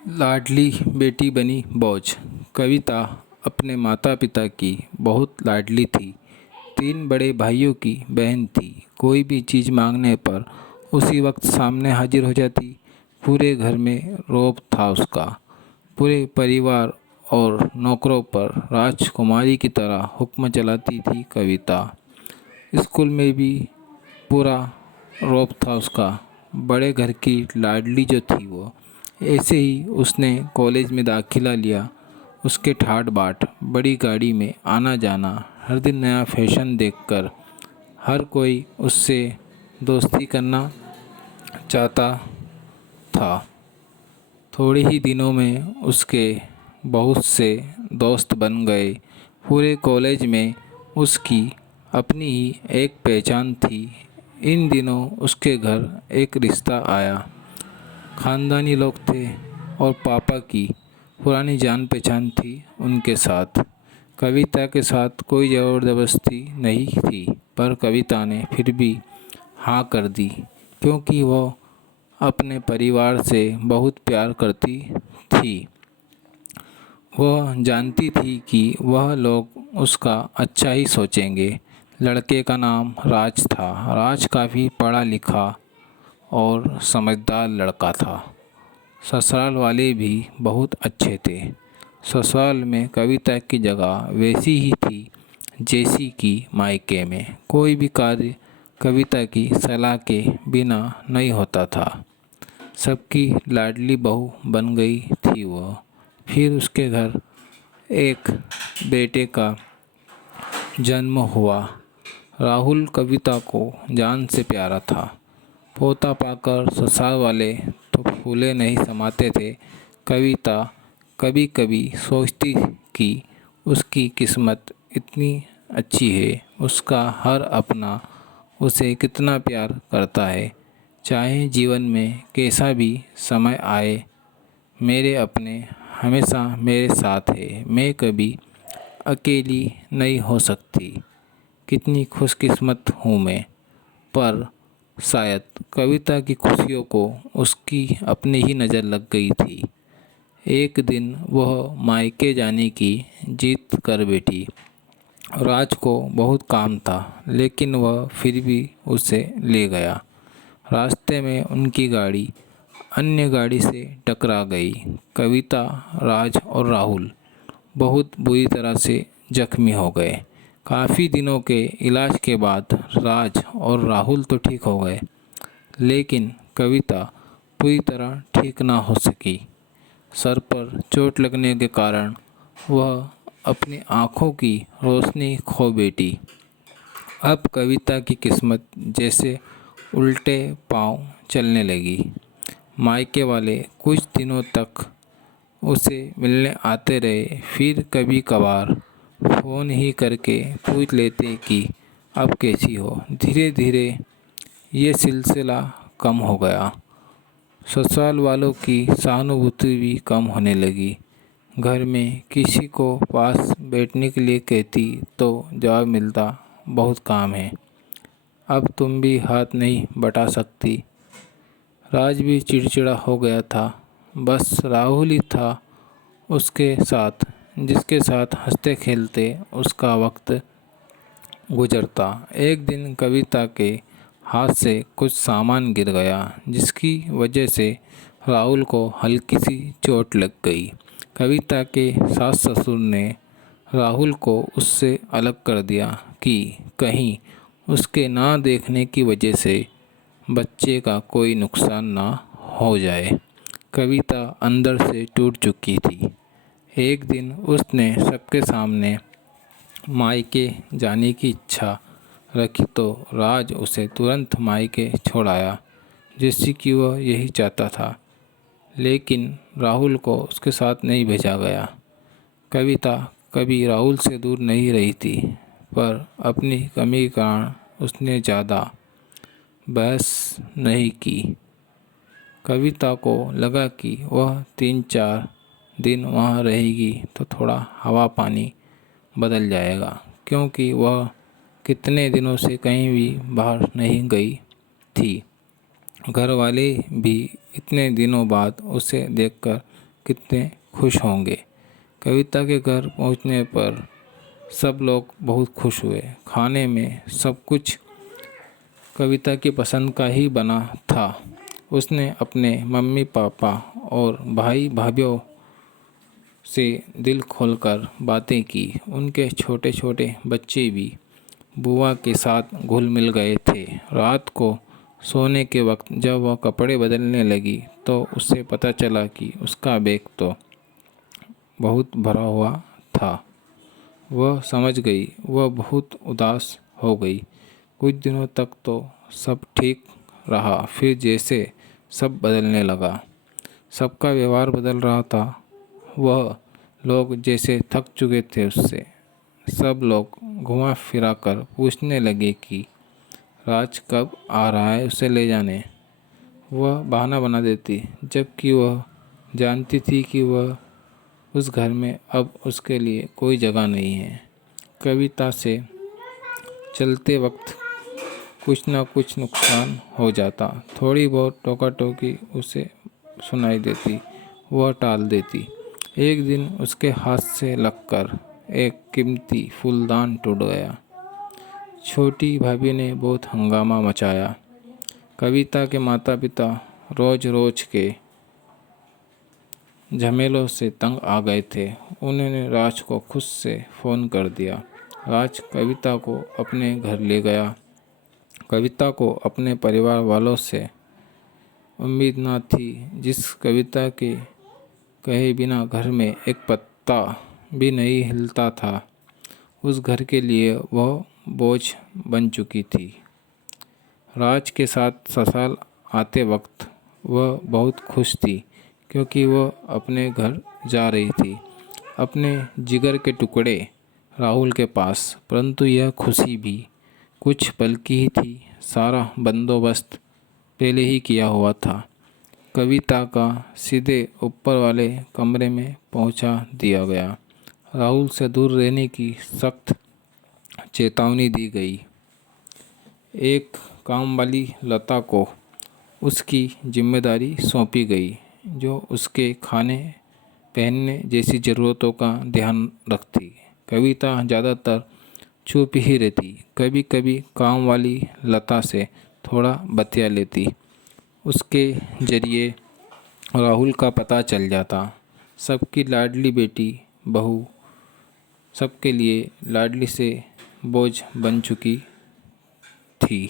लाडली बेटी बनी बौझ। कविता अपने माता पिता की बहुत लाडली थी। 3 बड़े भाइयों की बहन थी। कोई भी चीज़ मांगने पर उसी वक्त सामने हाजिर हो जाती। पूरे घर में रौब था उसका। पूरे परिवार और नौकरों पर राजकुमारी की तरह हुक्म चलाती थी कविता। स्कूल में भी पूरा रौब था उसका। बड़े घर की लाडली जो थी वो। ऐसे ही उसने कॉलेज में दाखिला लिया। उसके ठाट बाट बड़ी गाड़ी में आना जाना, हर दिन नया फैशन देखकर हर कोई उससे दोस्ती करना चाहता था। थोड़े ही दिनों में उसके बहुत से दोस्त बन गए। पूरे कॉलेज में उसकी अपनी ही एक पहचान थी। इन दिनों उसके घर एक रिश्ता आया। ख़ानदानी लोग थे और पापा की पुरानी जान पहचान थी उनके साथ। कविता के साथ कोई ज़बरदस्ती नहीं थी, पर कविता ने फिर भी हाँ कर दी, क्योंकि वह अपने परिवार से बहुत प्यार करती थी। वह जानती थी कि वह लोग उसका अच्छा ही सोचेंगे। लड़के का नाम राज था। राज काफ़ी पढ़ा लिखा और समझदार लड़का था। ससुराल वाले भी बहुत अच्छे थे। ससुराल में कविता की जगह वैसी ही थी जैसी कि मायके में। कोई भी कार्य कविता की सलाह के बिना नहीं होता था। सबकी लाडली बहू बन गई थी वह। फिर उसके घर एक बेटे का जन्म हुआ। राहुल कविता को जान से प्यारा था। पोता पाकर ससुराल वाले तो फूले नहीं समाते थे। कविता कभी कभी सोचती कि उसकी किस्मत इतनी अच्छी है, उसका हर अपना उसे कितना प्यार करता है। चाहे जीवन में कैसा भी समय आए, मेरे अपने हमेशा मेरे साथ है। मैं कभी अकेली नहीं हो सकती। कितनी खुशकिस्मत हूँ मैं। पर शायद कविता की खुशियों को उसकी अपनी ही नज़र लग गई थी। एक दिन वह मायके जाने की जिद कर बैठी। राज को बहुत काम था, लेकिन वह फिर भी उसे ले गया। रास्ते में उनकी गाड़ी अन्य गाड़ी से टकरा गई। कविता, राज और राहुल बहुत बुरी तरह से जख्मी हो गए। काफ़ी दिनों के इलाज के बाद राज और राहुल तो ठीक हो गए, लेकिन कविता पूरी तरह ठीक ना हो सकी। सर पर चोट लगने के कारण वह अपनी आँखों की रोशनी खो बैठी। अब कविता की किस्मत जैसे उल्टे पांव चलने लगी। मायके वाले कुछ दिनों तक उसे मिलने आते रहे, फिर कभी कभार फ़ोन ही करके पूछ लेते कि अब कैसी हो। धीरे धीरे ये सिलसिला कम हो गया। ससुराल वालों की सहानुभूति भी कम होने लगी। घर में किसी को पास बैठने के लिए कहती तो जवाब मिलता, बहुत काम है, अब तुम भी हाथ नहीं बटा सकती। राज भी चिड़चिड़ा हो गया था। बस राहुल ही था उसके साथ, जिसके साथ हंसते खेलते उसका वक्त गुजरता। एक दिन कविता के हाथ से कुछ सामान गिर गया, जिसकी वजह से राहुल को हल्की सी चोट लग गई। कविता के सास ससुर ने राहुल को उससे अलग कर दिया कि कहीं उसके ना देखने की वजह से बच्चे का कोई नुकसान ना हो जाए। कविता अंदर से टूट चुकी थी। एक दिन उसने सबके सामने मायके जाने की इच्छा रखी तो राज उसे तुरंत मायके छोड़ आया, जैसे कि वह यही चाहता था। लेकिन राहुल को उसके साथ नहीं भेजा गया। कविता कभी राहुल से दूर नहीं रही थी, पर अपनी कमी के कारण उसने ज़्यादा बहस नहीं की। कविता को लगा कि वह 3-4 दिन वहाँ रहेगी तो थोड़ा हवा पानी बदल जाएगा, क्योंकि वह कितने दिनों से कहीं भी बाहर नहीं गई थी। घर वाले भी इतने दिनों बाद उसे देखकर कितने खुश होंगे। कविता के घर पहुंचने पर सब लोग बहुत खुश हुए। खाने में सब कुछ कविता की पसंद का ही बना था। उसने अपने मम्मी पापा और भाई भाभीयों से दिल खोलकर बातें की। उनके छोटे छोटे बच्चे भी बुआ के साथ घुल मिल गए थे। रात को सोने के वक्त जब वह कपड़े बदलने लगी तो उसे पता चला कि उसका बैग तो बहुत भरा हुआ था। वह समझ गई, वह बहुत उदास हो गई। कुछ दिनों तक तो सब ठीक रहा, फिर जैसे सब बदलने लगा। सबका व्यवहार बदल रहा था। वह लोग जैसे थक चुके थे उससे। सब लोग घुमा फिरा कर पूछने लगे कि राज कब आ रहा है उसे ले जाने। वह बहाना बना देती, जबकि वह जानती थी कि वह उस घर में अब उसके लिए कोई जगह नहीं है। कविता से चलते वक्त कुछ न कुछ नुकसान हो जाता। थोड़ी बहुत टोका टोकी उसे सुनाई देती, वह टाल देती। एक दिन उसके हाथ से लगकर एक कीमती फूलदान टूट गया। छोटी भाभी ने बहुत हंगामा मचाया। कविता के माता पिता रोज रोज के झमेलों से तंग आ गए थे। उन्होंने राज को खुद से फ़ोन कर दिया। राज कविता को अपने घर ले गया। कविता को अपने परिवार वालों से उम्मीद न थी। जिस कविता के कहे बिना घर में एक पत्ता भी नहीं हिलता था, उस घर के लिए वह बोझ बन चुकी थी। राज के साथ ससुराल आते वक्त वह बहुत खुश थी, क्योंकि वह अपने घर जा रही थी, अपने जिगर के टुकड़े राहुल के पास। परंतु यह खुशी भी कुछ पल की ही थी। सारा बंदोबस्त पहले ही किया हुआ था। कविता का सीधे ऊपर वाले कमरे में पहुंचा दिया गया। राहुल से दूर रहने की सख्त चेतावनी दी गई। एक काम वाली लता को उसकी जिम्मेदारी सौंपी गई, जो उसके खाने पहनने जैसी ज़रूरतों का ध्यान रखती। कविता ज़्यादातर चुप ही रहती। कभी कभी काम वाली लता से थोड़ा बतिया लेती। उसके जरिए राहुल का पता चल जाता। सबकी लाडली बेटी बहू सबके लिए लाडली से बोझ बन चुकी थी।